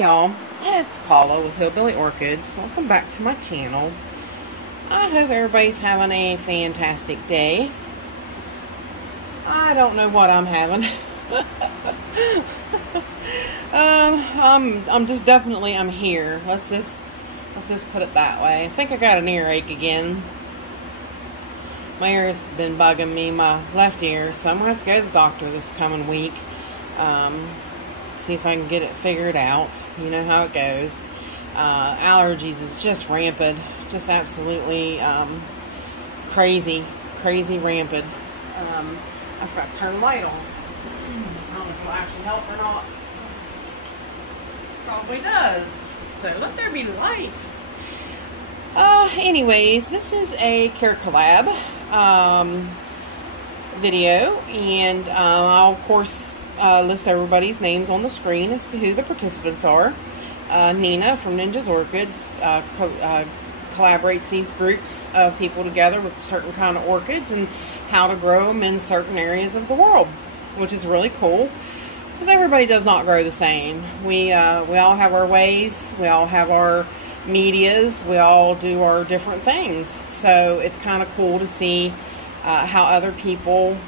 y'all, it's Paula with Hillbilly Orchids. Welcome back to my channel. I hope everybody's having a fantastic day. I don't know what I'm having. I'm just definitely, I'm here. Let's just put it that way. I think I got an earache again. My ear has been bugging me, my left ear, so I'm going to have to go to the doctor this coming week. See if I can get it figured out. You know how it goes. Allergies is just rampant. Just absolutely crazy rampant. I forgot to turn the light on. I don't know if it'll actually help or not. Probably does. So let there be the light. Anyways, this is a care collab video, and I'll of course list everybody's names on the screen as to who the participants are. Nina from Ninja's Orchids collaborates these groups of people together with certain kind of orchids and how to grow them in certain areas of the world, which is really cool because everybody does not grow the same. We all have our ways, we all have our medias, we all do our different things, so it's kind of cool to see how other people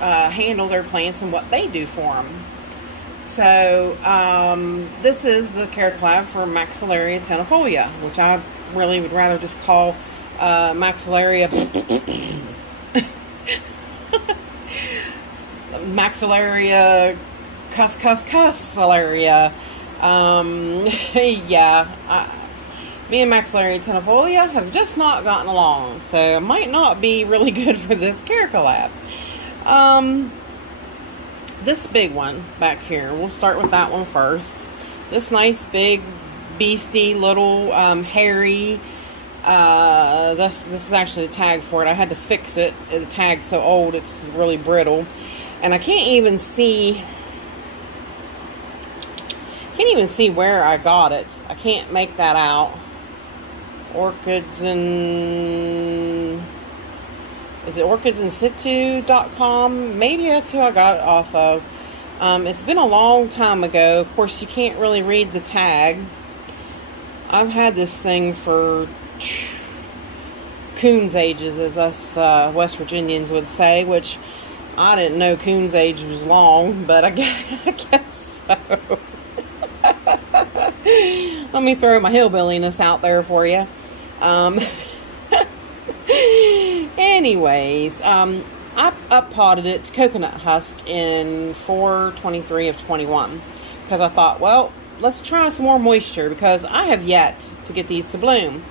handle their plants and what they do for them. So this is the care collab for Maxillaria Tenufolia, which I really would rather just call Maxillaria Maxillaria Cuss-Cuss-Cuss-Cuss-Laria. Yeah, me and Maxillaria Tenufolia have just not gotten along, so it might not be really good for this care collab. This big one back here, we'll start with that one first. This nice big beastie little hairy, this is actually the tag for it. I had to fix it. The tag's so old, it's really brittle, and I can't even see where I got it. I can't make that out. Orchids and is it orchidsinsitu.com? Maybe that's who I got it off of. It's been a long time ago. Of course, you can't really read the tag. I've had this thing for coon's ages, as us West Virginians would say, which I didn't know coon's age was long, but I guess so. Let me throw my hillbilliness out there for you. Anyways, I up-potted it to coconut husk in 4/23 of 21 because I thought, well, let's try some more moisture because I have yet to get these to bloom.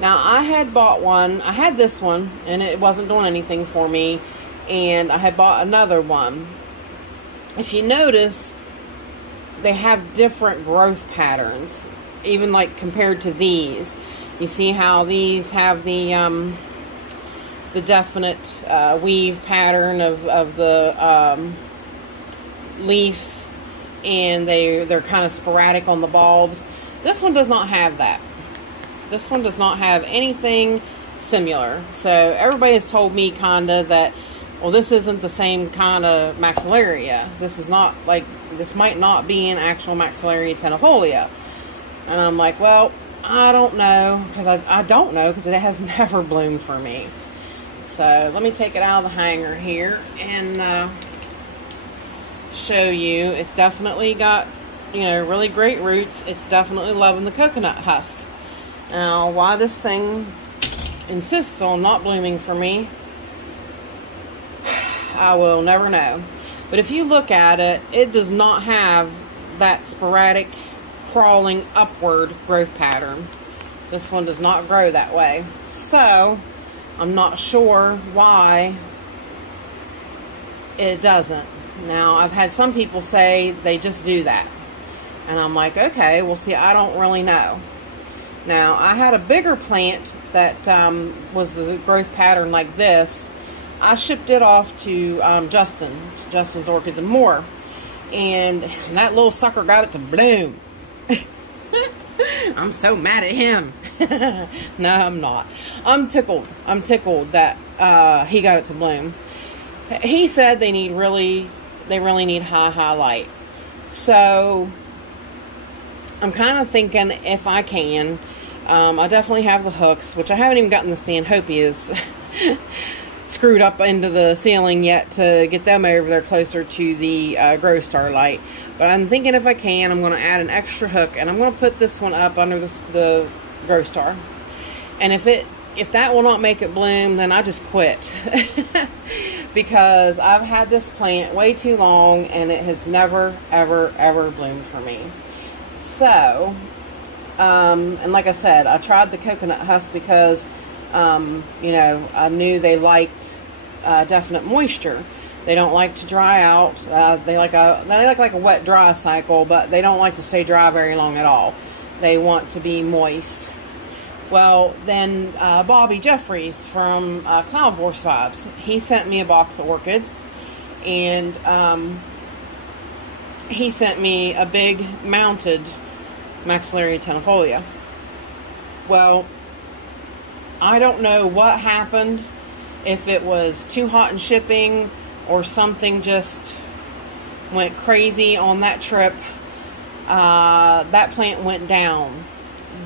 Now, I had bought one. I had this one, and it wasn't doing anything for me, and I had bought another one. If you notice, they have different growth patterns, even like compared to these. You see how these have the definite weave pattern of the leaves, and they're kind of sporadic on the bulbs. This one does not have that. This one does not have anything similar. So everybody has told me kinda that, well, this isn't the same kind of Maxillaria. This is not like, this might not be an actual Maxillaria Tenufolia. And I'm like, well, I don't know, because I don't know, because it has never bloomed for me. So let me take it out of the hanger here and show you. It's definitely got, you know, really great roots. It's definitely loving the coconut husk. Now, why this thing insists on not blooming for me, I will never know. But if you look at it, it does not have that sporadic crawling upward growth pattern. This one does not grow that way. So I'm not sure why it doesn't. Now, I've had some people say they just do that. And I'm like, okay, well, see, I don't really know. Now, I had a bigger plant that was the growth pattern like this. I shipped it off to Justin's Orchids and More. And that little sucker got it to bloom. I'm so mad at him. No, I'm not. I'm tickled. I'm tickled that he got it to bloom. He said they really need high light. So I'm kind of thinking if I can, I definitely have the hooks, which I haven't even gotten the stand. Hopi is screwed up into the ceiling yet to get them over there closer to the Grow Star light. But I'm thinking if I can, I'm going to add an extra hook, and I'm going to put this one up under the Grow Star. And if that will not make it bloom, then I just quit. Because I've had this plant way too long, and it has never, ever, ever bloomed for me. So, and like I said, I tried the coconut husk because, you know, I knew they liked definite moisture. They don't like to dry out. They like a wet dry cycle, but they don't like to stay dry very long at all. They want to be moist. Well, then Bobby Jeffries from Cloud Force Vibes, he sent me a box of orchids, and he sent me a big mounted Maxillaria Tenufolia. Well, I don't know what happened, if it was too hot in shipping or something just went crazy on that trip. That plant went down.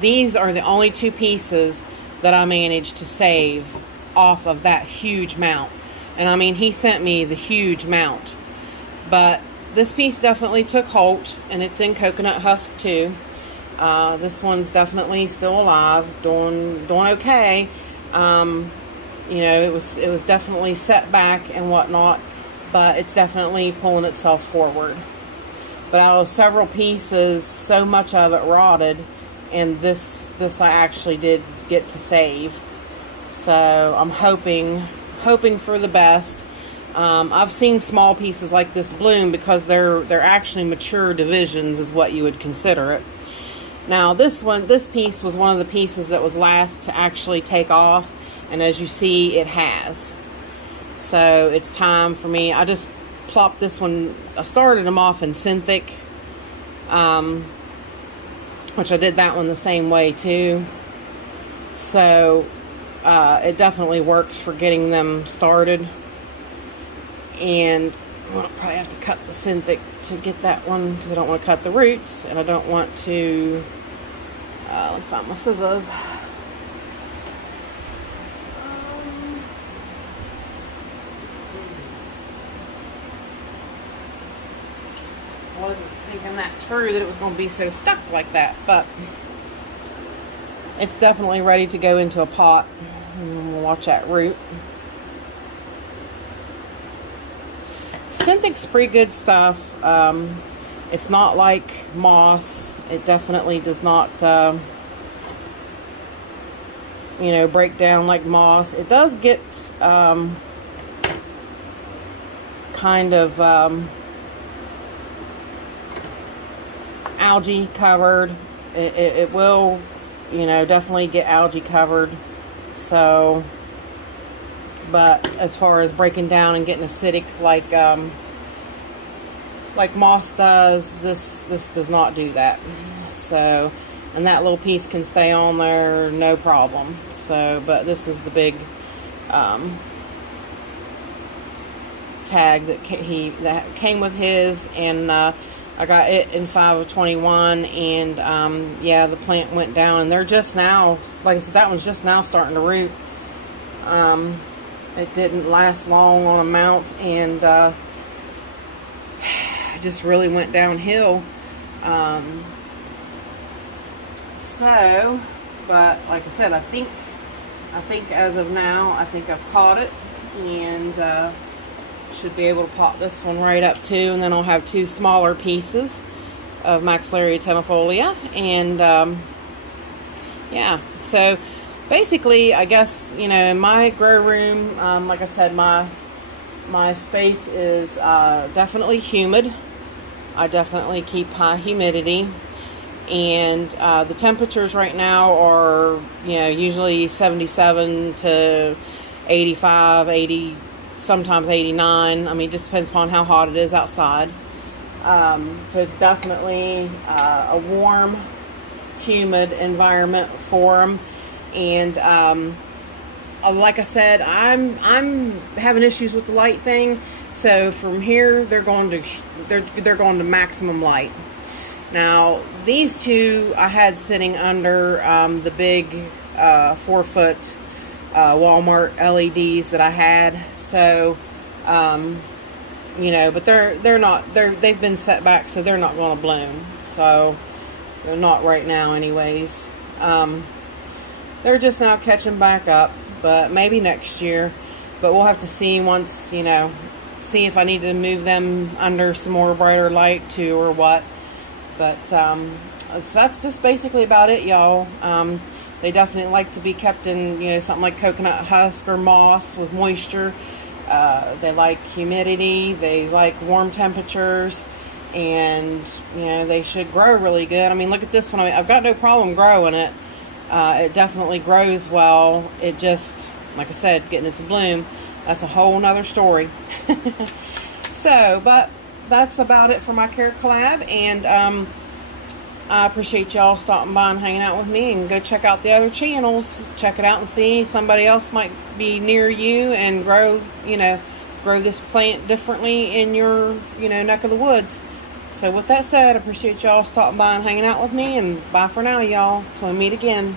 These are the only two pieces that I managed to save off of that huge mount. And I mean, he sent me the huge mount. But this piece definitely took hold, and it's in coconut husk too. This one's definitely still alive, doing okay. You know, it was definitely set back and whatnot, but it's definitely pulling itself forward. But out of several pieces, so much of it rotted, and this I actually did get to save. So I'm hoping for the best. I've seen small pieces like this bloom because they're actually mature divisions, is what you would consider it. Now this piece was one of the pieces that was last to actually take off, and as you see, it has. So it's time for me. I just plopped this one. I started them off in Synthic, which I did that one the same way too. So it definitely works for getting them started. And I'll probably have to cut the Synthic to get that one, because I don't want to cut the roots, and I don't want to, let me find my scissors. I wasn't thinking that through, that it was going to be so stuck like that, but it's definitely ready to go into a pot. And we'll watch that root. Synthic's pretty good stuff. It's not like moss. It definitely does not, you know, break down like moss. It does get kind of algae covered. It will, you know, definitely get algae covered. So, but as far as breaking down and getting acidic like moss does, this does not do that. So, and that little piece can stay on there no problem. So, but this is the big tag that came with his, and I got it in 5 of 21, and yeah, the plant went down, and they're just now, like I said, that one's just now starting to root. It didn't last long on a mount, and just really went downhill. So, but like I said, I think as of now, I think I've caught it, and should be able to pop this one right up too, and then I'll have 2 smaller pieces of Maxillaria Tenufolia, and yeah. So basically, I guess, you know, in my grow room, like I said, my space is definitely humid. I definitely keep high humidity, and the temperatures right now are, you know, usually 77 to 85, 80, sometimes 89. I mean, it just depends upon how hot it is outside. So it's definitely a warm, humid environment for them. And like I said, I'm having issues with the light thing. So from here, they're going to maximum light. Now, these two I had sitting under the big 4-foot Walmart LEDs that I had. So, you know, but they've been set back, so they're not going to bloom. So, they're not right now anyways. They're just now catching back up, but maybe next year. But we'll have to see once, you know, see if I need to move them under some more brighter light too, or what. But that's just basically about it, y'all. They definitely like to be kept in, you know, something like coconut husk or moss with moisture. They like humidity. They like warm temperatures. And, you know, they should grow really good. I mean, look at this one. I've got no problem growing it. It definitely grows well. It just, like I said, getting it to bloom, that's a whole nother story. So, but that's about it for my carrot collab. And I appreciate y'all stopping by and hanging out with me. And go check out the other channels. Check it out and see. Somebody else might be near you and grow, you know, grow this plant differently in your, you know, neck of the woods. So with that said, I appreciate y'all stopping by and hanging out with me. And bye for now, y'all. Till we meet again.